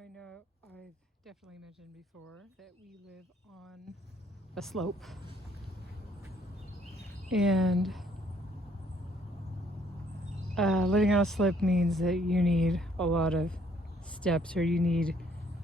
I know I've definitely mentioned before that we live on a slope, and living on a slope means that you need a lot of steps, or you need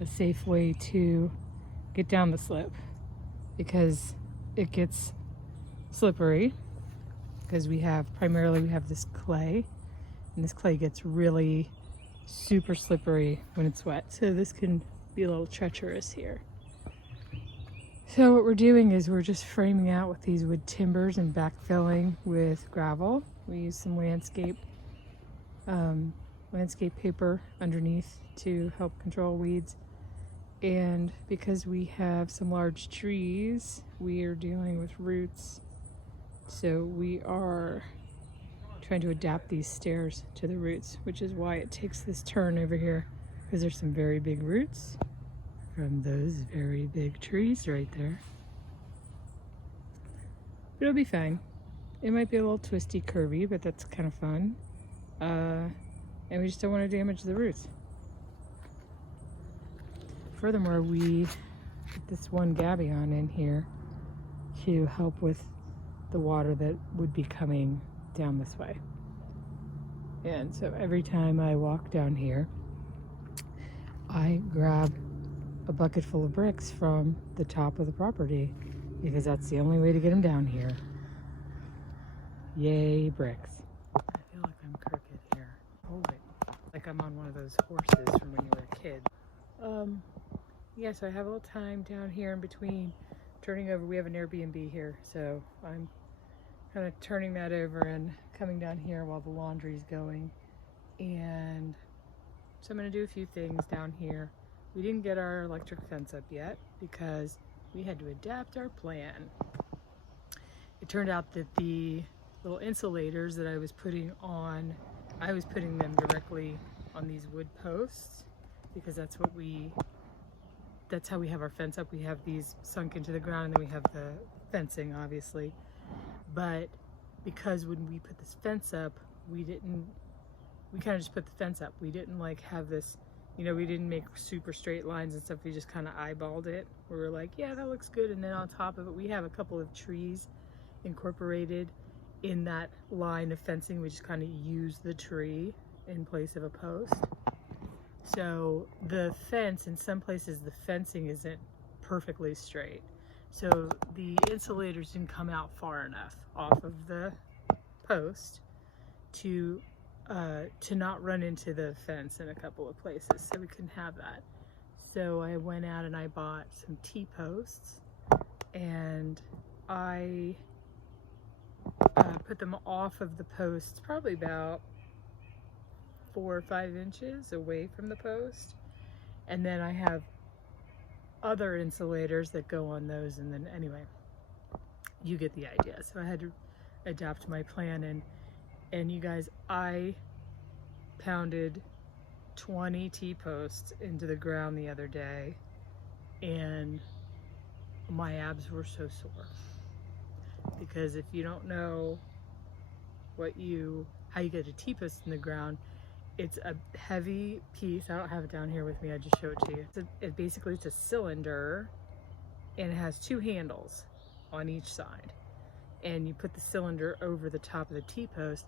a safe way to get down the slope, because it gets slippery, because we have this clay, and this clay gets really super slippery when it's wet, so this can be a little treacherous here. So what we're doing is we're just framing out with these wood timbers and backfilling with gravel. We use some landscape paper underneath to help control weeds. And because we have some large trees, we are dealing with roots. So we are trying to adapt these stairs to the roots, which is why it takes this turn over here, because there's some very big roots from those very big trees right there. But it'll be fine. It might be a little twisty, curvy, but that's kind of fun. And we just don't want to damage the roots. Furthermore, we put this one gabion in here to help with the water that would be coming down this way. And so every time I walk down here, I grab a bucket full of bricks from the top of the property, because that's the only way to get them down here. Yay, bricks. I feel like I'm crooked here. Hold it. Like I'm on one of those horses from when you were a kid. Yeah, so I have a little time down here in between turning over. We have an Airbnb here, so I'm kind of turning that over and coming down here while the laundry's going. And so I'm going to do a few things down here. We didn't get our electric fence up yet because we had to adapt our plan. It turned out that the little insulators that I was putting them directly on these wood posts, because that's how we have our fence up. We have these sunk into the ground, and then we have the fencing, obviously. But because when we put this fence up, we kind of just put the fence up. We didn't like have this, we didn't make super straight lines and stuff. We just kind of eyeballed it. We were like, yeah, that looks good. And then on top of it, we have a couple of trees incorporated in that line of fencing. We just kind of use the tree in place of a post. So the fence, in some places, the fencing isn't perfectly straight. So the insulators didn't come out far enough off of the post to not run into the fence in a couple of places, so we couldn't have that. So I went out and I bought some T-posts, and I put them off of the post, probably about 4 or 5 inches away from the post. And then I have other insulators that go on those, and then anyway, you get the idea. So I had to adapt my plan, and you guys, I pounded 20 T-posts into the ground the other day, and my abs were so sore. Because if you don't know how you get a T-post in the ground, it's a heavy piece. I don't have it down here with me, I just show it to you. Basically it's a cylinder, and it has 2 handles on each side. And you put the cylinder over the top of the T-post,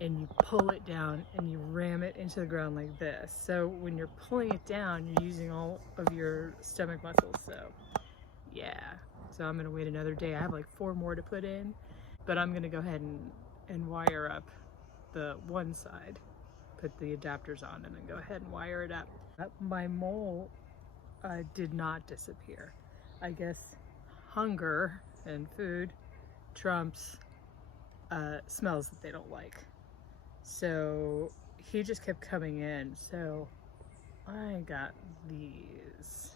and you pull it down and you ram it into the ground like this. So when you're pulling it down, you're using all of your stomach muscles. So yeah, so I'm gonna wait another day. I have like 4 more to put in, but I'm gonna go ahead and wire up the one side, put the adapters on, and then go ahead and wire it up. My mole did not disappear. I guess hunger and food trumps smells that they don't like. So he just kept coming in. So I got these,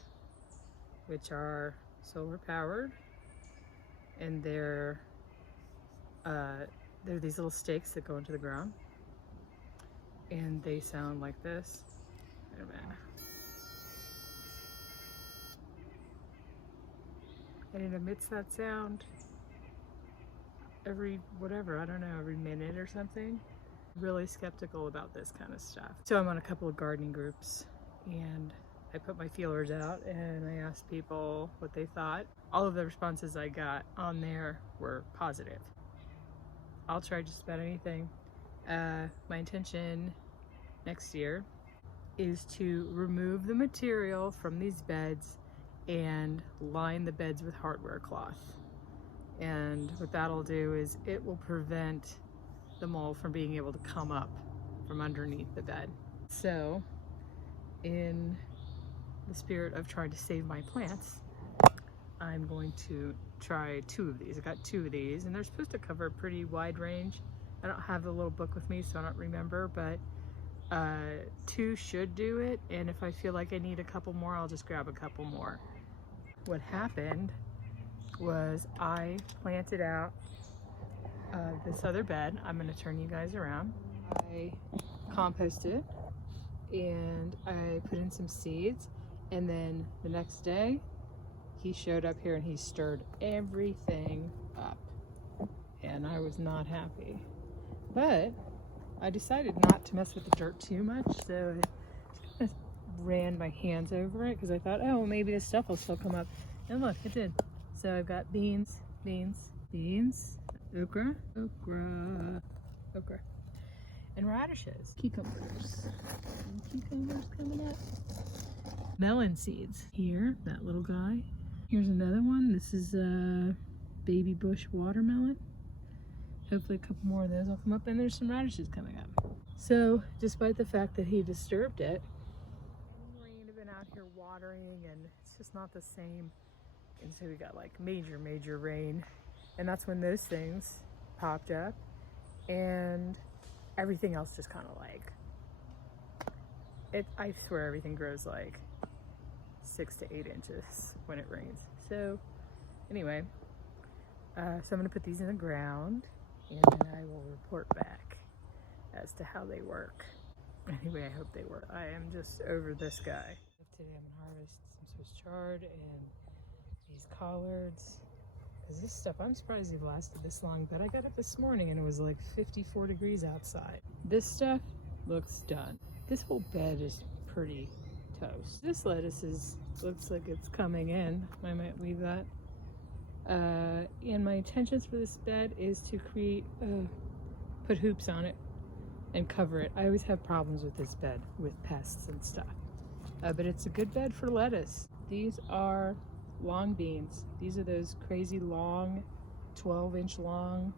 which are solar powered, and they're these little stakes that go into the ground, and they sound like this. Wait a minute. And it emits that sound every minute or something. Really skeptical about this kind of stuff. So I'm on a couple of gardening groups, and I put my feelers out and I asked people what they thought. All of the responses I got on there were positive. I'll try just about anything. My intention next year is to remove the material from these beds and line the beds with hardware cloth. And what that'll do is it will prevent the mold from being able to come up from underneath the bed. So, in the spirit of trying to save my plants, I'm going to try 2 of these. I got 2 of these, and they're supposed to cover a pretty wide range. I don't have the little book with me, so I don't remember, but 2 should do it, and if I feel like I need a couple more, I'll just grab a couple more. What happened was I planted out this other bed. I'm going to turn you guys around. I composted and I put in some seeds, and then the next day he showed up here and he stirred everything up, and I was not happy. But I decided not to mess with the dirt too much, so I just ran my hands over it because I thought, oh, maybe this stuff will still come up. And look, it did. So I've got beans, okra, and radishes, cucumbers coming up. Melon seeds. Here, that little guy. Here's another one. This is a baby bush watermelon. Hopefully a couple more of those will come up, and there's some radishes coming up. So, despite the fact that he disturbed it, rain have been out here watering, and it's just not the same. And so we got like major rain, and that's when those things popped up, and everything else just kind of like, I swear everything grows like 6 to 8 inches when it rains. So anyway, so I'm gonna put these in the ground, and then I will report back as to how they work. Anyway, I hope they work. I am just over this guy. Today I'm gonna harvest some Swiss chard and these collards. Because this stuff, I'm surprised they've lasted this long, but I got up this morning and it was like 54 degrees outside. This stuff looks done. This whole bed is pretty toast. This lettuce looks like it's coming in. I might leave that. And my intentions for this bed is to put hoops on it and cover it. I always have problems with this bed with pests and stuff. But it's a good bed for lettuce. These are long beans. These are those crazy long, 12-inch long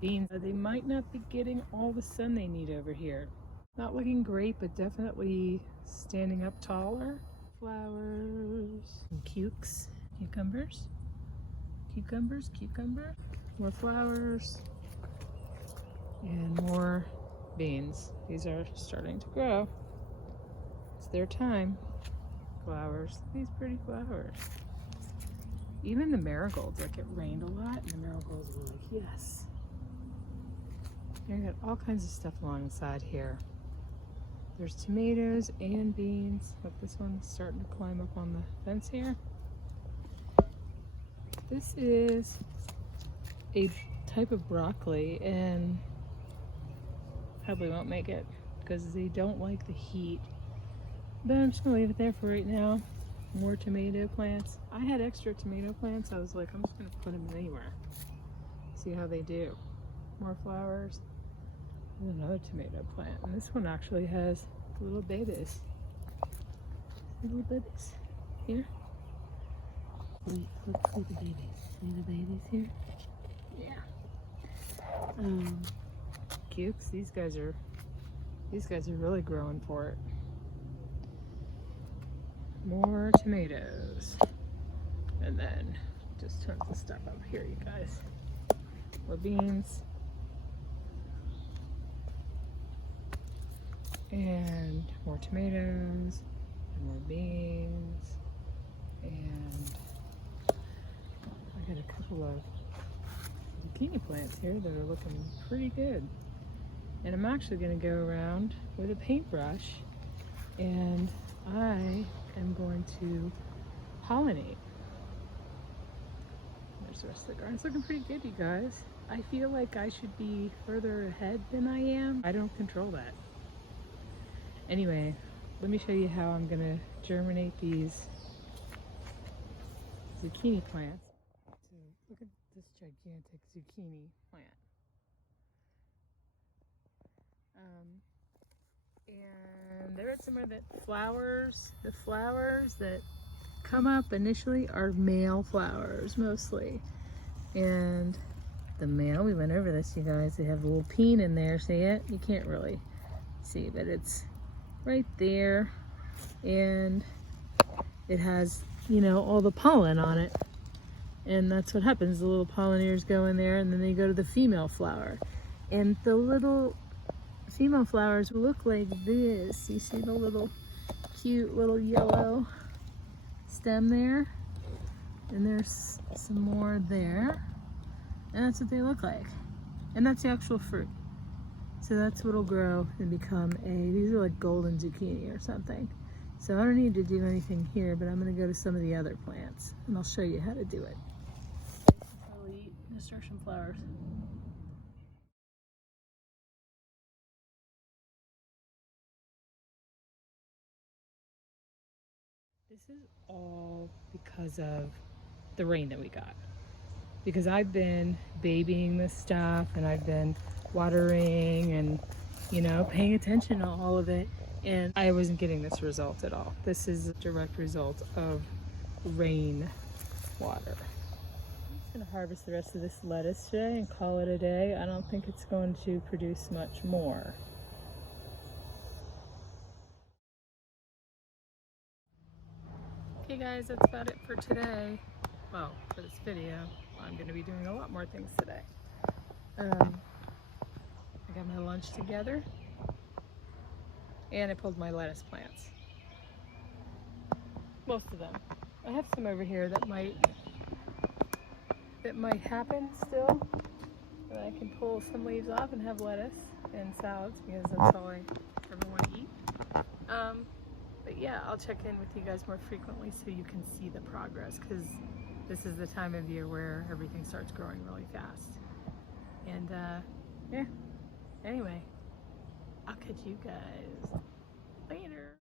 beans. They might not be getting all the sun they need over here. Not looking great, but definitely standing up taller. Flowers, and cucumbers, more flowers, and more beans. These are starting to grow. It's their time. Flowers, these pretty flowers. Even the marigolds, like it rained a lot and the marigolds were like, yes. I got all kinds of stuff alongside here. There's tomatoes and beans. Look, this one's starting to climb up on the fence here. This is a type of broccoli, and probably won't make it because they don't like the heat. But I'm just gonna leave it there for right now. More tomato plants. I had extra tomato plants. I was like, I'm just gonna put them anywhere. See how they do. More flowers. And another tomato plant. And this one actually has little babies. Little babies. Here. Wait, let's see the babies. See the babies here? Yeah. Cukes. These guys are really growing for it. More tomatoes, and then just tons of stuff up here, you guys. More beans, and more tomatoes, and more beans, and I got a couple of zucchini plants here that are looking pretty good. And I'm actually going to go around with a paintbrush, and I am going to pollinate. There's the rest of the garden. It's looking pretty good, you guys. I feel like I should be further ahead than I am. I don't control that. Anyway, let me show you how I'm gonna germinate these zucchini plants. So look at this gigantic zucchini plant. And there are some of the flowers that come up initially are male flowers mostly. And the male, we went over this, you guys, they have a little peen in there, see it? You can't really see, but it's right there. And it has, you know, all the pollen on it. And that's what happens. The little pollinators go in there and then they go to the female flower. And the little female flowers look like this. You see the little cute little yellow stem there? And there's some more there. And that's what they look like. And that's the actual fruit. So that's what'll grow and become these are like golden zucchini or something. So I don't need to do anything here, but I'm gonna go to some of the other plants and I'll show you how to do it. Probably eat nasturtium flowers. This is all because of the rain that we got. Because I've been babying this stuff and I've been watering and, you know, paying attention to all of it. And I wasn't getting this result at all. This is a direct result of rain water. I'm just gonna harvest the rest of this lettuce today and call it a day. I don't think it's going to produce much more. Okay guys, that's about it for today. Well, for this video. I'm going to be doing a lot more things today. I got my lunch together and I pulled my lettuce plants. Most of them. I have some over here that might happen still. And I can pull some leaves off and have lettuce and salads because that's all I ever want to eat. But yeah, I'll check in with you guys more frequently so you can see the progress because this is the time of year where everything starts growing really fast. And yeah, anyway, I'll catch you guys later.